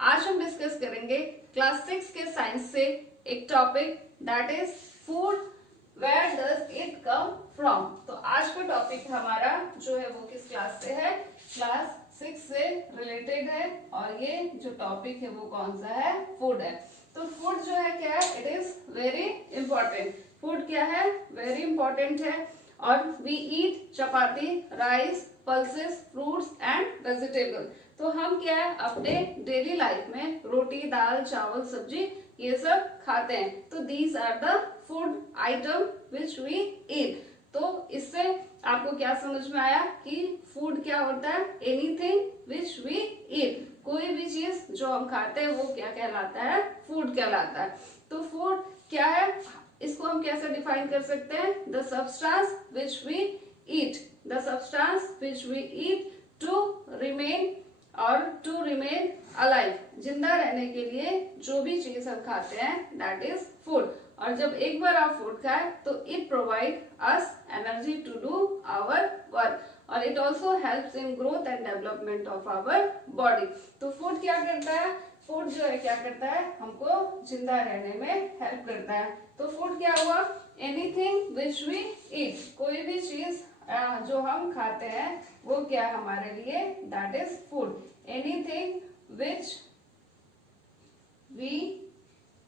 आज हम डिस्कस करेंगे क्लास 6 के साइंस से एक topic that is food, where does it come from. तो आज का टॉपिक हमारा जो है वो किस क्लास से है, क्लास 6 से रिलेटेड है। और ये जो टॉपिक है वो कौन सा है, फूड है। तो फूड जो है क्या है, it is very important. Food क्या है, वेरी इंपॉर्टेंट है। और we eat chapati, rice, pulses, fruits and vegetable. तो हम क्या है अपने डेली लाइफ में रोटी, दाल, चावल, सब्जी ये सब खाते हैं। तो these are the food item which we eat. तो इससे आपको क्या समझ में आया कि फूड क्या होता है, एनीथिंग विच वी ईट। कोई भी चीज जो हम खाते हैं वो क्या कहलाता है, फूड कहलाता है। तो फूड क्या है, इसको हम कैसे डिफाइन कर सकते हैं, the substance which we eat, the substance which we eat to remain और टू रिमेन अलाइव। जिंदा रहने के लिए जो भी चीज हम खाते हैं दैट इज फूड। और जब एक बार आप फूड खाए तो it provide us energy to do our work और it also helps in growth and development of our body. तो फूड क्या करता है, फूड जो है क्या करता है, हमको जिंदा रहने में हेल्प करता है। तो फूड क्या हुआ, एनीथिंग विच वी ईट। कोई भी चीज जो हम खाते हैं वो क्या है हमारे लिए, that is food. Anything which we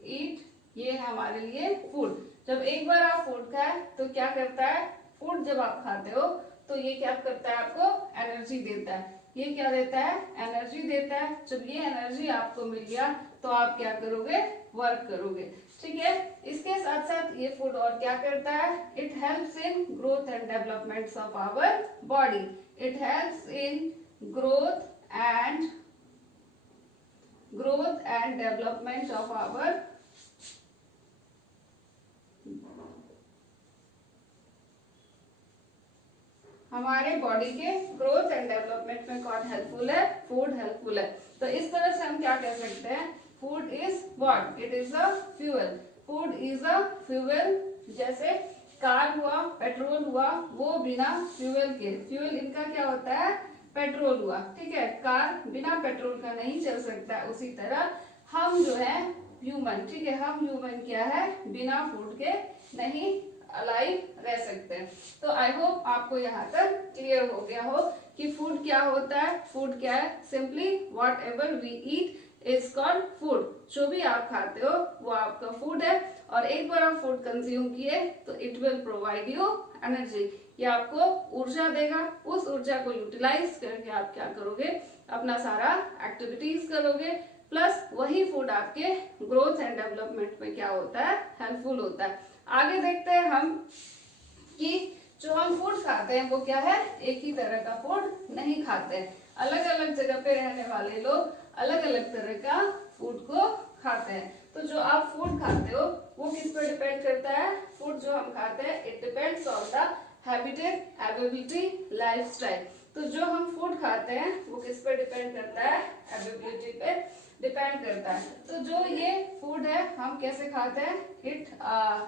eat, ये है हमारे लिए फूड। जब एक बार आप फूड खाए तो क्या करता है, फूड जब आप खाते हो तो ये क्या करता है, आपको एनर्जी देता है। ये क्या देता है, एनर्जी देता है। जब ये एनर्जी आपको मिल गया तो आप क्या करोगे, वर्क करोगे। ठीक है, इसके साथ साथ ये फूड और क्या करता है, it helps in growth and development of our body. It helps in growth and development of our हमारे बॉडी के ग्रोथ एंड डेवलपमेंट में कौन हेल्पफुल है, फूड हेल्पफुल है। तो इस तरह से हम क्या कह सकते हैं, food is what, it is a fuel. Food is a fuel. जैसे कार हुआ, पेट्रोल हुआ, वो बिना फ्यूल के, फ्यूल इनका क्या होता है, पेट्रोल हुआ। ठीक है, कार बिना पेट्रोल का नहीं चल सकता है। उसी तरह हम जो है ह्यूमन, ठीक है, हम ह्यूमन क्या है, बिना फूड के नहीं अलाइव रह सकते हैं। तो आई होप आपको यहाँ तक क्लियर हो गया हो कि फूड क्या होता है। फूड क्या है, simply whatever we eat is called food. जो भी आप खाते हो वो आपका फूड है। और एक बार आप फूड कंज्यूम किए तो it will provide you energy. ये आपको ऊर्जा देगा। उस ऊर्जा को यूटिलाइज करके आप क्या करोगे, अपना सारा एक्टिविटीज करोगे। प्लस वही फूड आपके ग्रोथ एंड डेवलपमेंट में क्या होता है, हेल्पफुल होता है। आगे देखते हैं हम कि जो हम फूड खाते हैं वो क्या है, एक ही तरह का फूड नहीं खाते हैं। अलग अलग जगह पे रहने वाले लोग अलग अलग तरह का फूड को खाते हैं। तो जो आप फूड खाते हो वो किस पर डिपेंड करता है, फूड जो हम खाते हैं it depends on the habitat, availability, lifestyle. तो जो हम फूड खाते हैं वो किस पर डिपेंड करता है, अवेबिलिटी पे डिपेंड करता है। तो जो ये फूड है हम कैसे खाते हैं, it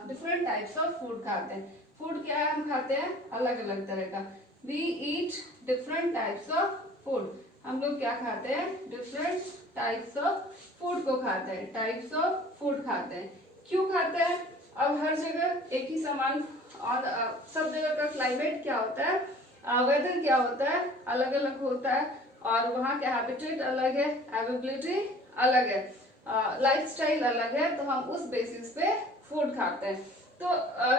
different types of food खाते हैं। फूड क्या है, हम खाते हैं अलग अलग तरह का। We eat different types of food. हम लोग क्या खाते हैं, डिफरेंट टाइप्स ऑफ फूड को खाते हैं, टाइप्स ऑफ फूड खाते हैं। क्यों खाते हैं, अब हर जगह एक ही सामान और सब जगह का क्लाइमेट क्या होता है, वेदर क्या होता है, अलग अलग होता है। और वहाँ के हैबिटेट अलग है, अवेबिलिटी अलग है, लाइफस्टाइल अलग है। तो हम उस बेसिस पे फूड खाते हैं। तो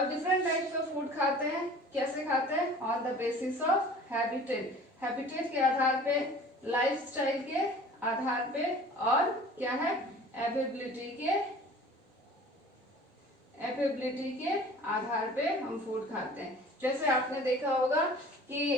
डिफरेंट टाइप्स ऑफ फूड खाते हैं। कैसे खाते हैं, on the basis of habitat, habitat के आधार पे, लाइफस्टाइल के आधार पे, और क्या है, एवेबिलिटी के आधार पे हम फूड खाते हैं। जैसे आपने देखा होगा कि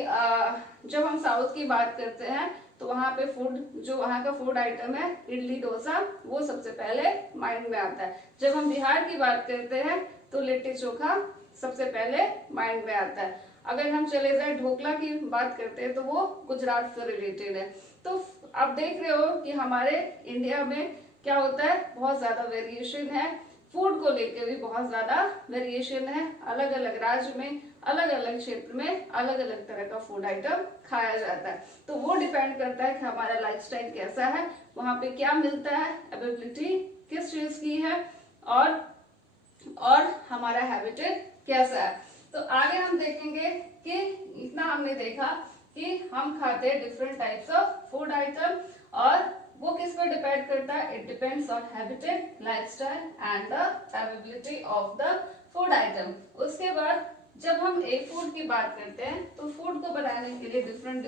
जब हम साउथ की बात करते हैं तो वहाँ पे फूड, जो वहाँ का फूड आइटम है इडली डोसा, वो सबसे पहले माइंड में आता है। जब हम बिहार की बात करते हैं तो लिट्टी चोखा सबसे पहले माइंड में आता है। अगर हम चले जाए ढोकला की बात करते हैं तो वो गुजरात से रिलेटेड है। तो आप देख रहे हो कि हमारे इंडिया में क्या होता है, बहुत ज्यादा वेरिएशन है। फूड को लेकर भी बहुत ज्यादा वेरिएशन है। अलग अलग राज्य में अलग अलग क्षेत्र में अलग अलग तरह का फूड आइटम खाया जाता है। तो वो डिपेंड करता है कि हमारा लाइफस्टाइल कैसा है, वहां पे क्या मिलता है, अवेलेबिलिटी किस चीज की है, और हमारा हैबिटेट कैसा है। तो आगे हम देखेंगे कि इतना हमने देखा कि हम खाते हैं different types of food item, और वो किस पर डिपेंड करता है, it depends on habitat, lifestyle and the availability of the food item. उसके बाद जब हम एक फूड की बात करते हैं तो फूड को बनाने के लिए डिफरेंट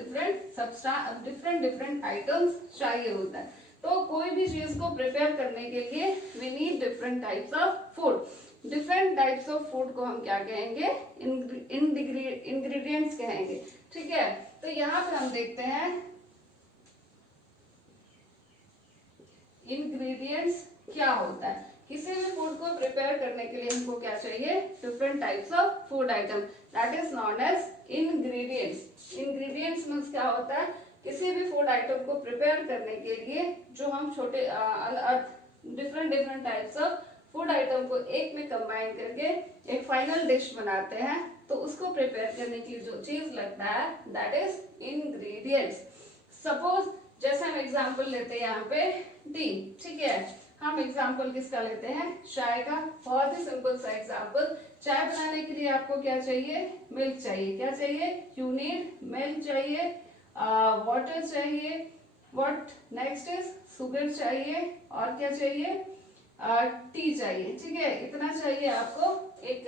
डिफरेंट आइटम्स चाहिए होता है। तो कोई भी चीज को प्रिपेयर करने के लिए we need different types of food. Different types of food को हम क्या कहेंगे, इंग्रेडिएंट्स कहेंगे। ठीक है, तो यहाँ पे हम देखते हैं इंग्रेडिएंट्स क्या होता है। किसी भी फूड को प्रिपेयर करने के लिए हमको क्या चाहिए, different types of food item, that is known as ingredients. Ingredients means क्या होता है, किसी भी फूड आइटम को प्रिपेयर करने के लिए जो हम छोटे different types of food item को एक में कंबाइन करके एक फाइनल डिश बनाते हैं, तो उसको प्रिपेयर करने के लिए जो चीज लगता है दैट इज इंग्रेडिएंट्स। सपोज जैसे हम एग्जांपल लेते हैं यहाँ पे टी। ठीक है, हम एग्जांपल किसका लेते हैं, चाय का। बहुत ही सिंपल सा एग्जांपल, चाय बनाने के लिए आपको क्या चाहिए, मिल्क चाहिए। क्या चाहिए, यू नीड मिल्क चाहिए, वाटर चाहिए, व्हाट नेक्स्ट इज शुगर चाहिए, और क्या चाहिए, टी चाहिए। ठीक है, इतना चाहिए आपको एक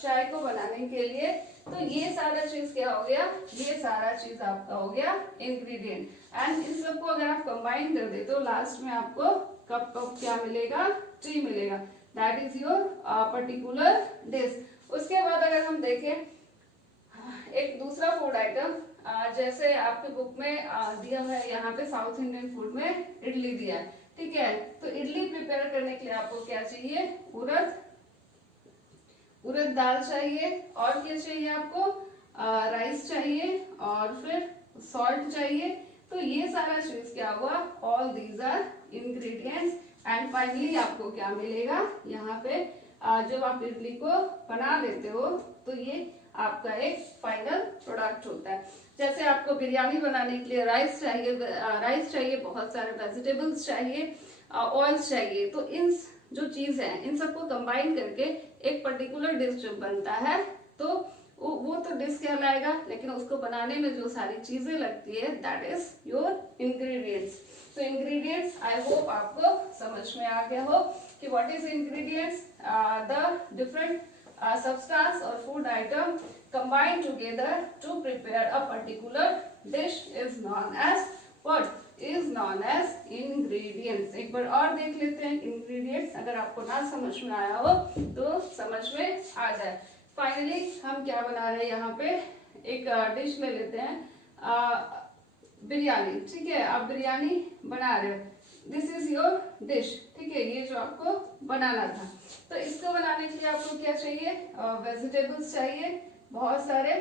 चाय को बनाने के लिए। तो ये सारा चीज क्या हो गया, ये सारा चीज आपका हो गया इंग्रेडिएंट। एंड इन सबको अगर आप कंबाइन कर दे तो लास्ट में आपको कप क्या मिलेगा, टी मिलेगा, that is your particular dish. उसके बाद अगर हम देखें एक दूसरा फूड आइटम, जैसे आपके बुक में दिया है यहाँ पे साउथ इंडियन फूड में इडली दिया है। ठीक है, तो इडली प्रिपेयर करने के लिए आपको क्या चाहिए, उड़द दाल चाहिए, और क्या चाहिए आपको, राइस चाहिए, और फिर सॉल्ट चाहिए। तो ये सारा चीज क्या हुआ, all these are ingredients. And finally आपको क्या मिलेगा यहाँ पे, जब आप इडली को बना लेते हो तो ये आपका एक फाइनल प्रोडक्ट होता है। जैसे आपको बिरयानी बनाने के लिए राइस चाहिए, बहुत सारे वेजिटेबल्स चाहिए, ऑयल्स चाहिए। तो इन जो चीज है इन सबको कंबाइन करके एक पर्टिकुलर डिश जब बनता है तो वो तो डिश कहलाएगा, लेकिन उसको बनाने में जो सारी चीजें लगती है दैट इज योर इंग्रेडिएंट्स। तो इंग्रेडिएंट्स आई होप आपको समझ में आ गया हो कि what is ingredients, the different substance or food item combined together to prepare a particular dish is known as what, is known as ingredients। एक बार और देख लेते हैं ingredients, अगर आपको ना समझ में आया हो तो समझ में आ जाए। फाइनली हम क्या बना रहे हैं यहाँ पे, एक डिश ले लेते हैं, बिरयानी। ठीक है, आप बिरयानी बना रहे हो, दिस इज योर डिश। ठीक है, ये जो आपको बनाना था। तो इसको बनाने के लिए आपको क्या चाहिए, वेजिटेबल्स चाहिए बहुत सारे,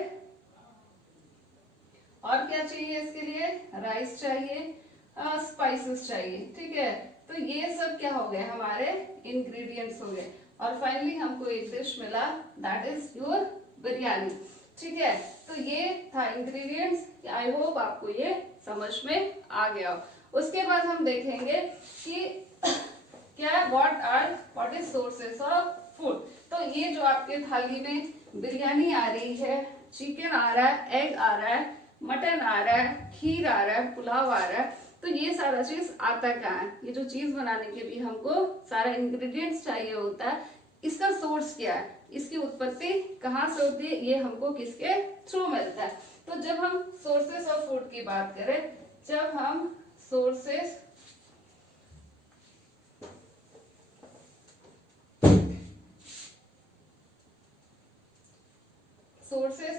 और क्या चाहिए इसके लिए, राइस चाहिए, स्पाइसेस चाहिए। ठीक है, तो ये सब क्या हो गए, हमारे इंग्रेडिएंट्स हो गए। और फाइनली हमको एक डिश मिला, दैट इज योर बिरयानी। ठीक है, तो ये था इंग्रेडिएंट्स। आई होप आपको ये समझ में आ गया हो। उसके बाद हम देखेंगे कि क्या what is sources of food. तो ये जो आपके थाली में बिरयानी आ रही है, चिकन आ रहा है, एग आ रहा है, मटन आ रहा है, खीर आ रहा है, पुलाव आ रहा है, तो ये सारा चीज आता कहाँ है, ये जो चीज बनाने के भी हमको सारा इंग्रेडिएंट्स चाहिए होता है, इसका सोर्स क्या है, इसकी उत्पत्ति कहाँ से होती है, ये हमको किसके थ्रू मिलता है। तो जब हम सोर्सेस ऑफ फूड की बात करें, जब हम सोर्सेस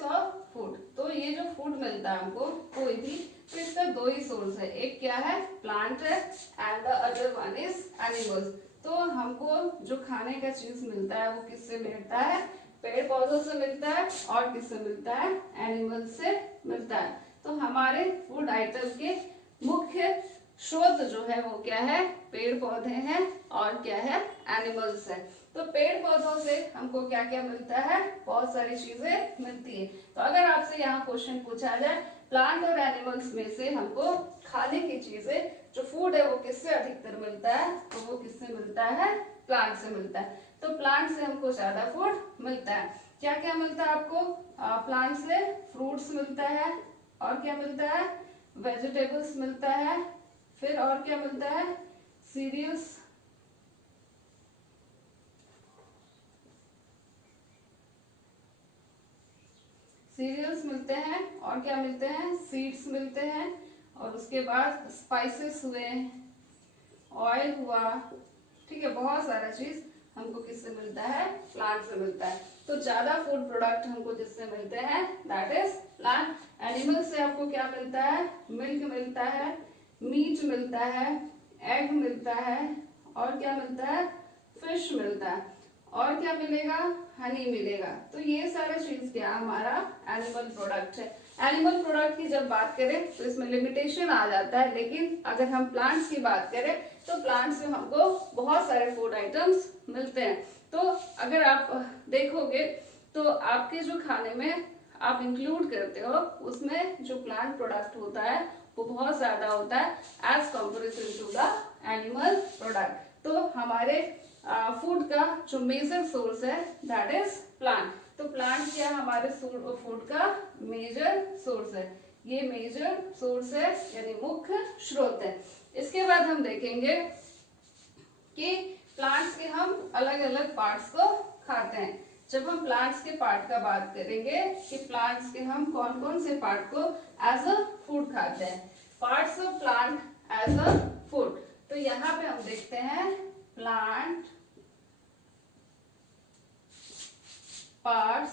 ऑफ फूड, तो ये जो फूड मिलता है हमको कोई भी, तो इसका दो ही सोर्स है, एक क्या है, प्लांट है, and the other one is animals. तो हमको जो खाने का चीज मिलता है वो किससे मिलता है, पेड़ पौधों से मिलता है, और किससे मिलता है, एनिमल से मिलता है। तो हमारे फूड आइटम के मुख्य स्रोत जो है वो क्या है, पेड़ पौधे हैं, और क्या है, एनिमल्स है। तो पेड़ पौधों से हमको क्या क्या मिलता है, बहुत सारी चीजें मिलती है। तो अगर आपसे यहाँ क्वेश्चन पूछा जाए प्लांट और एनिमल्स में से हमको खाने की चीजें जो फूड है वो किससे अधिकतर मिलता है, तो वो किससे मिलता है, प्लांट से मिलता है। तो प्लांट से हमको ज्यादा फूड मिलता है। क्या क्या मिलता है आपको, प्लांट से फ्रूट्स मिलता है, और क्या मिलता है, वेजिटेबल्स मिलता है, फिर और क्या मिलता है, सीरियल्स, सीरियल्स मिलते हैं, और क्या मिलते हैं, सीड्स मिलते हैं, और उसके बाद स्पाइसेस हुए, ऑयल हुआ, ठीक है, बहुत सारा चीज हमको किससे मिलता है, प्लांट से मिलता है। तो ज्यादा फूड प्रोडक्ट हमको जिससे मिलते हैं दैट इज प्लांट। एनिमल से आपको क्या मिलता है, मिल्क मिलता है, मीट मिलता है, एग मिलता है, और क्या मिलता है, फिश मिलता है, और क्या मिलेगा, हनी मिलेगा। तो ये सारा चीज क्या हमारा एनिमल प्रोडक्ट है। एनिमल प्रोडक्ट की जब बात करें तो इसमें लिमिटेशन आ जाता है, लेकिन अगर हम प्लांट्स की बात करें तो प्लांट्स में हमको बहुत सारे फूड आइटम्स मिलते हैं। तो अगर आप देखोगे तो आपके जो खाने में आप इंक्लूड करते हो उसमें जो प्लांट प्रोडक्ट होता है वो बहुत ज्यादा होता है as comparison to the animal product. तो हमारे फूड का जो मेजर सोर्स है दैट इज प्लांट। तो प्लांट क्या हमारे फूड का मेजर सोर्स है, ये मेजर सोर्स है यानी मुख्य स्रोत है। इसके बाद हम देखेंगे कि प्लांट्स के हम अलग अलग पार्ट्स को खाते हैं। जब हम प्लांट्स के पार्ट का बात करेंगे कि प्लांट्स के हम कौन कौन से पार्ट को एज अ फूड खाते हैं, parts of plant as a food. तो यहाँ पे हम देखते हैं प्लांट पार्ट्स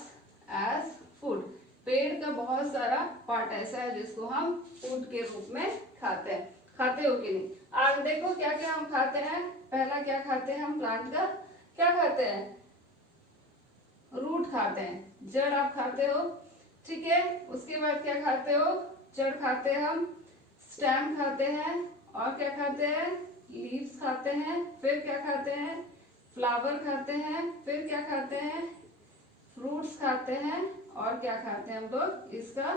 एज फूड। पेड़ का बहुत सारा पार्ट ऐसा है जिसको हम फूड के रूप में खाते हैं। खाते हो कि नहीं, आज देखो क्या क्या हम खाते हैं। पहला क्या खाते हैं हम प्लांट का, क्या खाते हैं, रूट खाते हैं, जड़ आप खाते हो, ठीक है। उसके बाद क्या खाते हो, जड़ खाते हैं हम, स्टेम खाते हैं, और क्या खाते हैं, लीव्स खाते हैं, फिर क्या खाते हैं, फ्लावर खाते हैं, फिर क्या खाते हैं, फ्रूट्स खाते हैं, और क्या खाते हैं हम लोग, इसका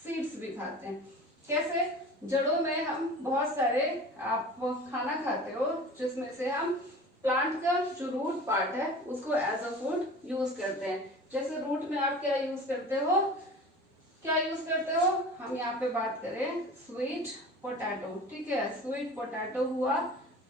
सीड्स भी खाते हैं। कैसे, जड़ों में हम बहुत सारे आप खाना खाते हो जिसमें से हम प्लांट का जो रूट पार्ट है उसको एज अ फूड यूज करते हैं। जैसे रूट में आप क्या यूज करते हो, क्या यूज करते हो, हम यहाँ पे बात करें स्वीट पोटैटो, ठीक है, स्वीट पोटैटो हुआ,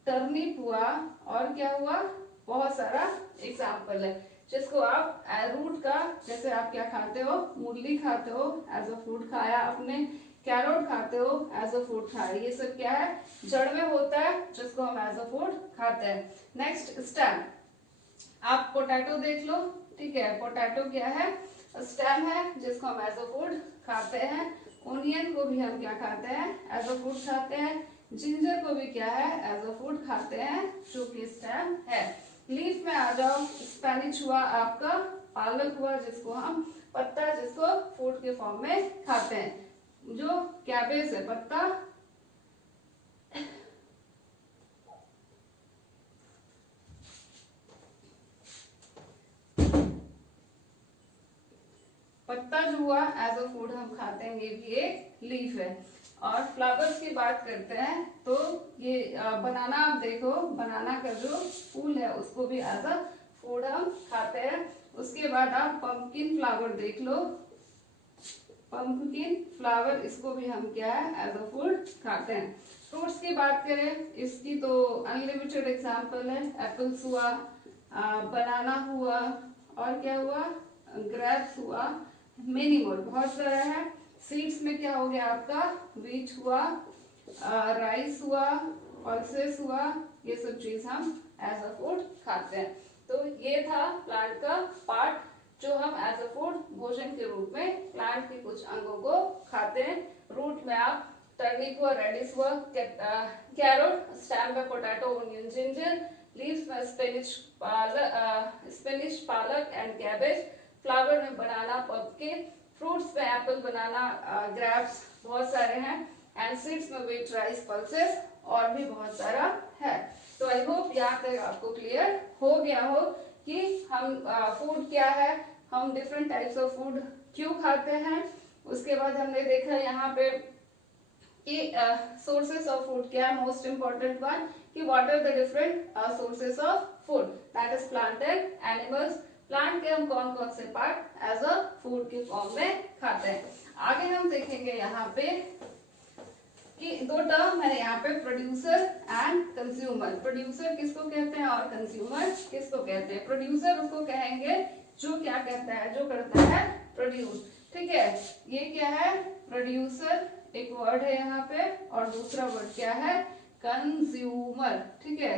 टर्निप हुआ, और क्या हुआ, बहुत सारा एग्जाम्पल है जिसको आप रूट का, जैसे आप क्या खाते हो, मूली खाते हो एज अ फूड खाया आपने, कैरोट खाते हो एज अ फूड खाया, ये सब क्या है, जड़ में होता है जिसको हम एज अ फूड खाते हैं। नेक्स्ट स्टेम, आप पोटैटो देख लो, ठीक है, पोटैटो क्या है, स्टेम है जिसको हम एज अ फूड खाते हैं। ओनियन को भी हम क्या खाते हैं, एज अ फूड खाते हैं। जिंजर को भी क्या है, एज अ फूड खाते हैं, जो कि स्टेम है। लीफ में आ जाओ, स्पेनिश हुआ आपका, पालक हुआ जिसको हम पत्ता, जिसको फूड के फॉर्म में खाते हैं। जो कैबेज है, पत्ता, पत्ता जो हुआ एज अ फूड हम खाते हैं, ये भी एक लीफ है। और फ्लावर्स की बात करते हैं तो ये बनाना, आप देखो बनाना का जो फूल है उसको भी एज अ फूड हम खाते हैं। उसके बाद आप पंपकिन फ्लावर देख लो, पंपकिन फ्लावर, इसको भी हम क्या है, एज अ फूड खाते हैं। फ्रूट्स की बात करें, इसकी तो अनलिमिटेड एग्जांपल है, एप्पल्स हुआ, बनाना हुआ, और क्या हुआ, ग्रेप्स हुआ, मेनी मोर, बहुत सारा है। सीड्स में क्या हो गया आपका, व्हीट हुआ, राइस हुआ, पल्सेस हुआ, ये सब चीज हम एज अ फूड खाते हैं। तो ये था प्लांट का पार्ट जो हम एज अ फूड भोजन के रूप में प्लांट के कुछ अंगों को खाते हैं। रूट में आप टर्निप हुआ, रेडिश हुआ, कैरोट, स्टेम में पोटैटो, ओनियन, जिंजर, लीव्स में स्पिनिश, पालक एंड कैबेज, फ्लावर में बनाना, पम्पकिन, फ्रूट्स में एप्पल, बनाना, ग्रेप्स, बहुत सारे हैं, एंड सीड्स में व्हीट, राइस, पल्सेस, और भी बहुत सारा है। तो आई होप यहाँ तक आपको क्लियर हो गया हो कि हम फूड क्या है, हम डिफरेंट टाइप्स ऑफ फूड क्यों खाते हैं। उसके बाद हमने देखा यहाँ पे कि सोर्सेस ऑफ फूड क्या है, मोस्ट इंपॉर्टेंट वन, कि what are the different sources of food, that is plant and animals. Plant के हम कौन कौन से पार्ट एज अ फूड के फॉर्म में खाते हैं। आगे हम देखेंगे यहाँ पे कि दो टर्म है यहाँ पे, प्रोड्यूसर एंड कंज्यूमर। प्रोड्यूसर किसको कहते हैं और कंज्यूमर किसको कहते हैं। प्रोड्यूसर उसको कहेंगे जो क्या कहता है, जो करता है प्रोड्यूस, ठीक है। ये क्या है, प्रोड्यूसर एक वर्ड है यहाँ पे, और दूसरा वर्ड क्या है, कंज्यूमर, ठीक है।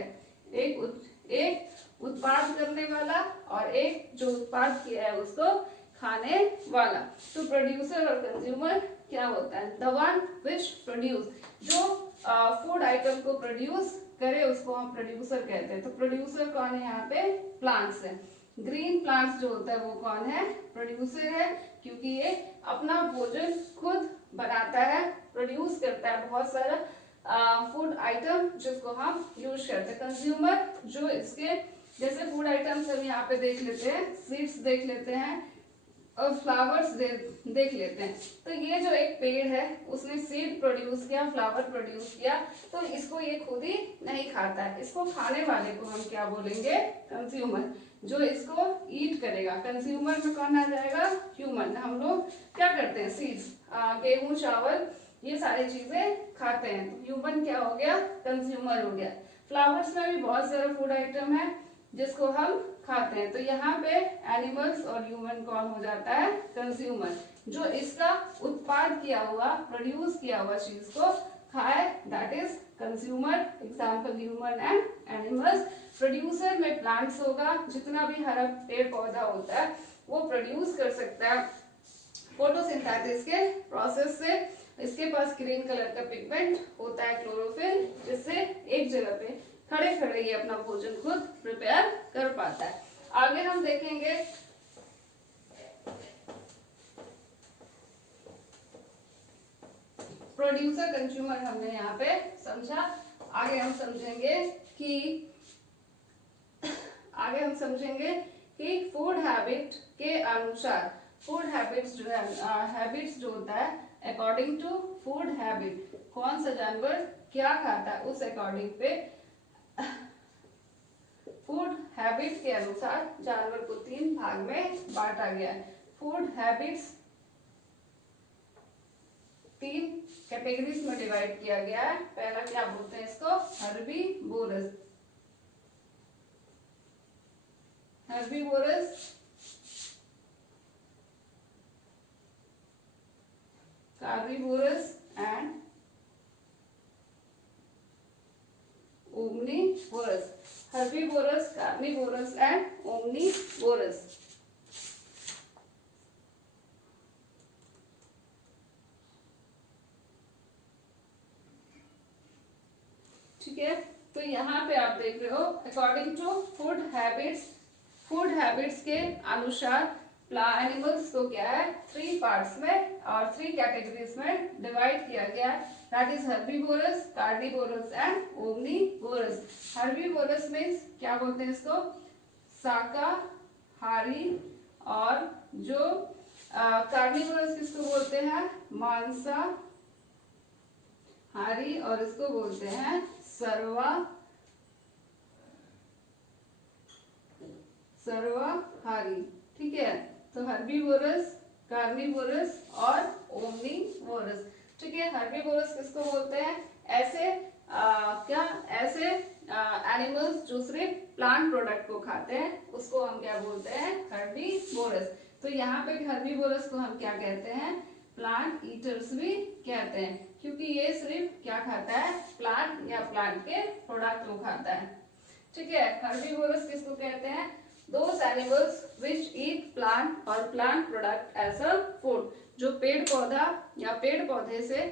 एक उत्पाद करने वाला और एक जो उत्पाद किया है उसको खाने वाला। तो प्रोड्यूसर और कंज्यूमर क्या होता है, द वन विच प्रोड्यूस, जो फूड आइटम को प्रोड्यूस करे उसको हम प्रोड्यूसर कहते हैं। तो प्रोड्यूसर कौन है यहाँ पे, प्लांट्स है। ग्रीन प्लांट्स जो होता है वो कौन है, प्रोड्यूसर है, क्योंकि ये अपना भोजन खुद बनाता है, प्रोड्यूस करता है बहुत सारा फूड आइटम जिसको हम यूज करते हैं। कंज्यूमर जो इसके जैसे फूड आइटम्स हम यहाँ पे देख लेते हैं, सीड्स देख लेते हैं और फ्लावर्स देख लेते हैं। तो ये जो एक पेड़ है उसने सीड प्रोड्यूस किया, फ्लावर प्रोड्यूस किया, तो इसको ये खुद ही नहीं खाता है, इसको खाने वाले को हम क्या बोलेंगे, कंज्यूमर, जो इसको ईट करेगा। कंज्यूमर में कौन आ जाएगा, ह्यूमन। हम लोग क्या करते हैं, सीड्स, गेहूं, चावल, ये सारी चीजें खाते हैं, तो ह्यूमन क्या हो गया, कंज्यूमर हो गया। फ्लावर्स में भी बहुत सारा फूड आइटम है जिसको हम खाते हैं। तो यहाँ पे एनिमल्स और ह्यूमन कौन हो जाता है, कंज्यूमर, जो इसका उत्पाद किया हुआ, प्रोड्यूस किया हुआ चीज को खाए, that is consumer. Example human and animals. Producer में प्लांट्स होगा, जितना भी हरा पेड़ पौधा होता है वो प्रोड्यूस कर सकता है फोटोसिंथेसिस के प्रोसेस से। इसके पास ग्रीन कलर का पिगमेंट होता है, क्लोरोफिल, जिससे एक जगह पे खड़े खड़े ये अपना भोजन खुद प्रिपेयर कर पाता है। आगे हम देखेंगे प्रोड्यूसर कंज्यूमर, हमने यहाँ पे समझा। आगे हम समझेंगे कि फूड हैबिट के अनुसार, फूड हैबिट्स जो है, हैबिट्स जो होता है अकॉर्डिंग टू फूड हैबिट, कौन सा जानवर क्या खाता है उस अकॉर्डिंग पे फूड हैबिट के अनुसार जानवर को 3 भाग में बांटा गया है। फूड हैबिट्स 3 कैटेगरीज में डिवाइड किया गया है। पहला क्या बोलते हैं इसको, herbivorous. Carnivorous and omnivorous. Herbivorous, carnivorous and omnivorous. ठीक है, तो यहाँ पे आप देख रहे हो अकॉर्डिंग टू फूड हैबिट्स के अनुसार एनिमल्स को क्या है 3 पार्ट्स में और 3 कैटेगरीज में डिवाइड किया गया है, that is herbivorous, carnivorous and omnivorous. Herbivorous means क्या बोलते हैं इसको, शाकाहारी, और जो कार्निवोरस किसको बोलते हैं, मांसाहारी, और इसको बोलते हैं सर्वाहारी। ठीक है, तो हर्बीवोरस, कार्निवोरस और ओमनीवोरस। ठीक है, हर्बीवोरस किसको बोलते हैं, ऐसे ऐसे एनिमल्स जो सिर्फ प्लांट प्रोडक्ट को खाते हैं उसको हम क्या बोलते हैं, हर्बीवोरस। तो यहाँ पे हर्बीवोरस को हम क्या कहते हैं, प्लांट ईटर्स भी कहते हैं, क्योंकि ये सिर्फ क्या खाता है, प्लांट या प्लांट के प्रोडक्ट को खाता है। ठीक है, हर्बीवोरस किसको कहते हैं, those animals which eat plant or plant product as a food, जो पेड़ पौधा या पेड़ पौधे से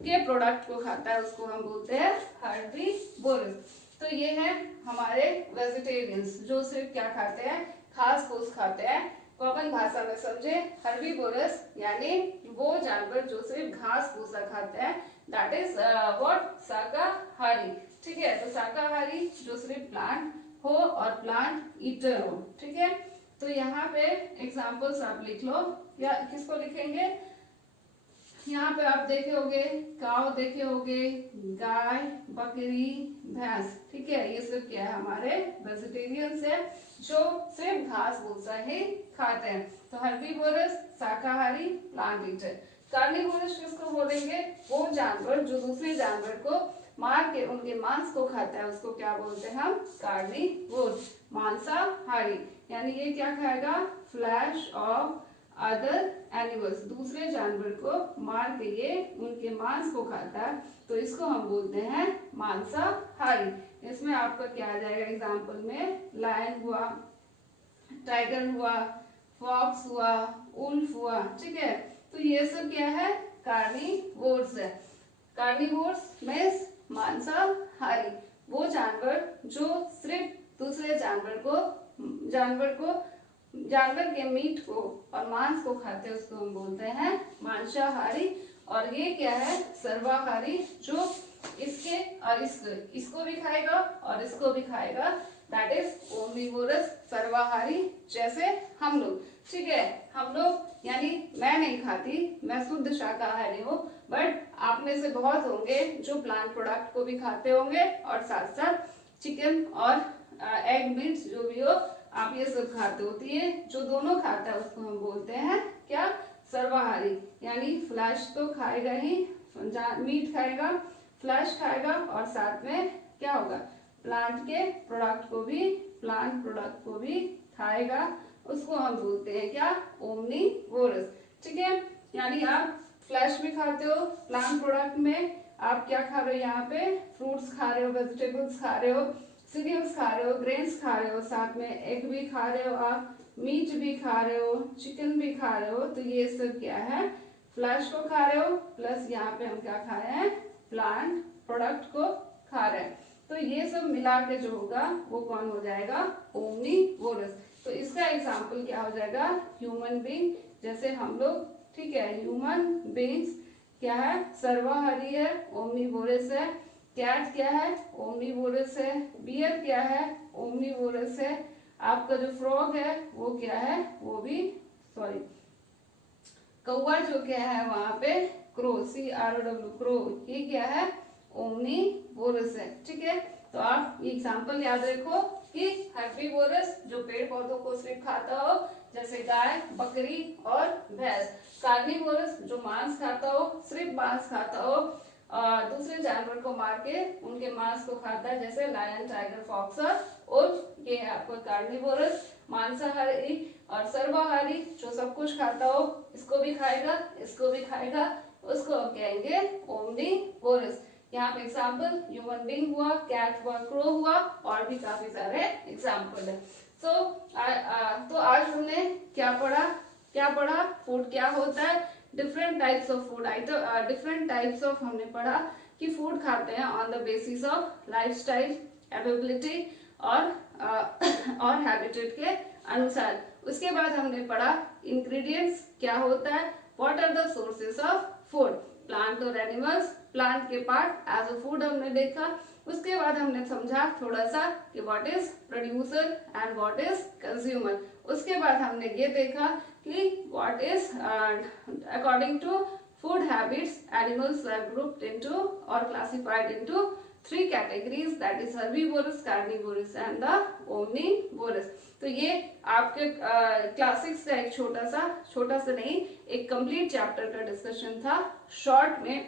के प्रोडक्ट को खाता है उसको हम बोलते हैं हर्बीवोरस। तो ये है हमारे वेजिटेरियंस जो सिर्फ क्या खाते हैं, घास फूस खाते हैं। कॉमन भाषा में समझे, हर्बीवोरस यानी वो जानवर जो सिर्फ घास फूसा खाते हैं, दैट इज व्हाट, शाकाहारी। ठीक है, तो शाकाहारी जो सिर्फ प्लांट हो और प्लांट ईटर हो, ठीक है। तो यहाँ पे एग्जाम्पल्स आप लिख लो, या किसको लिखेंगे, यहाँ पे आप देखे होगे काव, देखे होगे गाय, बकरी, भैंस, ठीक है। ये सब क्या है, हमारे वेजिटेरियंस है जो सिर्फ घास भूसा ही खाते हैं। तो हर्बीवोरस शाकाहारी, प्लांट ईटर। कार्निवोरस किसको बोलेंगे, वो जानवर जो दूसरे जानवर को मार के उनके मांस को खाता है, उसको क्या बोलते हैं हम, कार्निवोर, मांसाहारी। यानी ये क्या खाएगा, फ्लैश ऑफ अदर एनिमल्स, दूसरे जानवर को मार के ये उनके मांस को खाता है, तो इसको हम बोलते हैं मांसाहारी। इसमें आपका क्या आ जाएगा एग्जाम्पल में, लायन हुआ, टाइगर हुआ, फॉक्स हुआ, उल्फ हुआ, ठीक है। तो ये सब क्या है, कार्निवोर्स है। कार्निवोर्स मींस मांसाहारी, वो जानवर जो सिर्फ दूसरे जानवर के मीट को और मांस को खाते हैं, उसको हम बोलते हैं मांसाहारी। और ये क्या है, सर्वाहारी, जो इसके और इसको भी खाएगा और इसको भी खाएगा, दैट इज ओमनिवोरस, सर्वाहारी। जैसे हम लोग, ठीक है, हम लोग यानी मैं नहीं खाती, मैं शुद्ध शाकाहारी हूँ, बट आप में से बहुत होंगे जो प्लांट प्रोडक्ट को भी खाते होंगे और साथ साथ चिकन और एग मीट्स जो भी हो, आप ये सब खाते होती है। जो दोनों खाता है उसको हम बोलते हैं क्या, सर्वाहारी। यानी फ्लैश तो खाएगा ही, मीट खाएगा, फ्लैश खाएगा और साथ में क्या होगा, प्लांट प्रोडक्ट को भी खाएगा, उसको हम बोलते हैं क्या, ओमनीवोरस, ठीक है। यानी आप फ्लैश भी खाते हो, प्लांट प्रोडक्ट में आप क्या खा रहे हो, यहाँ पे फ्रूट्स खा रहे हो, वेजिटेबल्स खा रहे हो, सीरियल्स खा रहे हो, ग्रेन्स खा रहे हो, साथ में एग भी खा रहे हो, आप मीट भी खा रहे हो, चिकन भी खा रहे हो। तो ये सब क्या है, फ्लैश को खा रहे हो, प्लस यहाँ पे हम क्या खा रहे हैं, प्लांट प्रोडक्ट को खा रहे हैं। तो ये सब मिला के जो होगा वो कौन हो जाएगा, ओमनीवोरस। तो इसका एग्जाम्पल क्या हो जाएगा, ह्यूमन बींग, जैसे हम लोग, ठीक है। ह्यूमन बींग्स क्या है, सर्वाहारी है, ओमनीवोरस है। कैट क्या है, ओमनीवोरस है। बियर क्या है, ओमनीवोरस है। आपका जो फ्रॉग है वो क्या है, वो भी कौवा जो क्या है वहां पे, क्रो, CROW, क्रो, ये क्या है, ओमनीवोरस है, ठीक है। तो आप ये एग्जाम्पल याद रखो कि हर्बीवोरस जो पेड़ पौधों को सिर्फ खाता हो, जैसे गाय, बकरी और भैंस। कार्निवोरस जो मांस खाता हो, सिर्फ मांस खाता हो, दूसरे जानवर को मार के उनके मांस को खाता है, जैसे लायन, टाइगर, फॉक्स और ये है आपको कार्निवोरस, मांसाहारी। और सर्वाहारी जो सब कुछ खाता हो, इसको भी खाएगा, इसको भी खाएगा, उसको हम कहेंगे ओमनीवोरस। यहाँ पे एग्जाम्पल ह्यूमन बींग हुआ, कैट हुआ, क्रो हुआ, और भी काफी सारे एग्जाम्पल है। तो आज हमने क्या पढ़ा, फूड क्या होता है, different types of food item, different types of हमने पढ़ा कि फूड खाते हैं on the basis of lifestyle, availability और हैबिटेट के अनुसार। उसके बाद हमने पढ़ा इंग्रेडिएंट्स क्या होता है, what are the sources of food, plant और एनिमल्स, प्लांट के पार्ट एज अ फूड हमने देखा। उसके बाद हमने समझा थोड़ा सा कि what is producer and what is consumer. उसके बाद हमने ये देखा कि what is according to food habits, animals are grouped into और classified into 3 categories, that is herbivorous, carnivorous and the omnivorous। तो ये आपके क्लास 6 का एक छोटा सा नहीं, एक कंप्लीट चैप्टर का डिस्कशन था शॉर्ट में।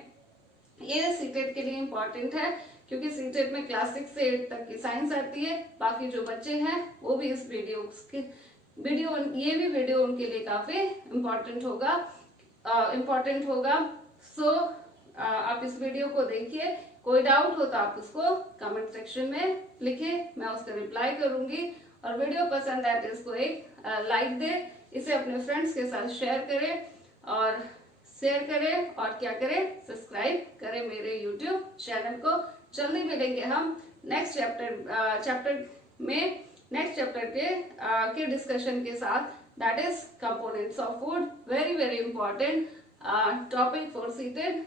ये सीटेट के लिए इम्पोर्टेंट है क्योंकि सीटेट में क्लास 6 से 8 तक की साइंस आती है। बाकी जो बच्चे हैं वो भी इस वीडियो ये भी वीडियो उनके लिए काफी इम्पोर्टेंट होगा। सो आप इस वीडियो को देखिए, कोई डाउट हो तो आप उसको कमेंट सेक्शन में लिखे, मैं उसका रिप्लाई करूंगी। और वीडियो पसंद आए तो इसको एक लाइक दे, इसे अपने फ्रेंड्स के साथ शेयर करें और क्या करें, सब्सक्राइब करें मेरे यूट्यूब चैनल को। जल्दी मिलेंगे हम नेक्स्ट चैप्टर के डिस्कशन के साथ, that is components of food, very very important topic for seated.